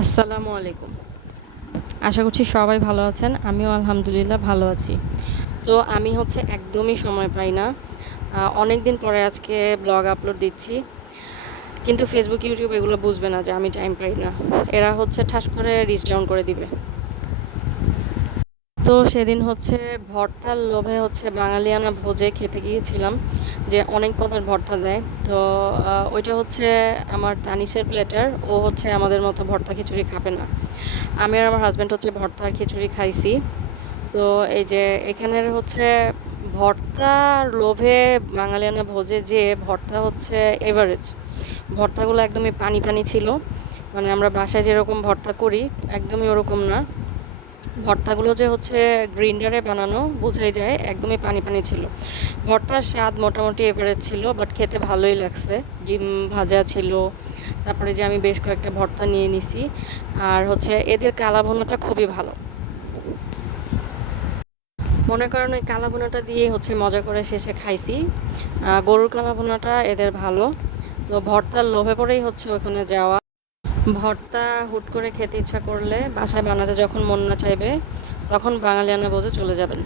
আসসালামু আলাইকুম। আশা করছি সবাই ভালো আছেন। আমিও আলহামদুলিল্লাহ ভালো আছি। তো আমি হচ্ছে একদমই সময় পাই না। অনেকদিন পরে আজকে ব্লগ আপলোড দিচ্ছি। কিন্তু Facebook, YouTube এগুলো বুঝবে না যে আমি টাইম পাই না। এরা হচ্ছে ঠাস করে রিচ ডাউন করে দিবে। তো সেদিন হচ্ছে ভর্তার লোভে হচ্ছে বাঙালিয়ানা ভোজে খেতে গিয়েছিলাম, যে অনেক পদের ভর্তা দেয়। তো ওইটা হচ্ছে আমার তানিশের প্লেটার। ও হচ্ছে আমাদের মতো ভর্তা খিচুড়ি খাবে না। আমি আর আমার হাজব্যান্ড হচ্ছে ভর্তা আর খিচুড়ি খাইছি। তো এই যে এখানের হচ্ছে ভর্তার লোভে বাঙালিয়ানা ভোজে যে ভর্তা হচ্ছে এভারেজ। ভর্তাগুলো একদমই পানি পানি ছিল। মানে আমরা বাসায় যেরকম ভর্তা করি একদমই ওরকম না। ভর্তাগুলো যে হচ্ছে গ্রিন্ডারে বানানো বোঝাই যায়, একদমই পানি পানি ছিল। ভর্তার স্বাদ মোটামুটি এভারেজ ছিল, বাট খেতে ভালোই লাগছে। ডিম ভাজা ছিল, তারপরে যে আমি বেশ কয়েকটা ভর্তা নিয়ে নিছি। আর হচ্ছে এদের কালা ভুনাটা খুবই ভালো। মনে করেন ওই কালা ভুনাটা দিয়ে হচ্ছে মজা করে শেষে খাইছি। গরুর কালা ভুনাটা এদের ভালো। তো ভর্তার লোভে পড়েই হচ্ছে ওখানে যাওয়া। ভর্তা হুট করে খেতে ইচ্ছা করলে বাসায় বানাতে যখন মন না চাইবে তখন বাঙালিয়ানা ভোজে চলে যাবেন।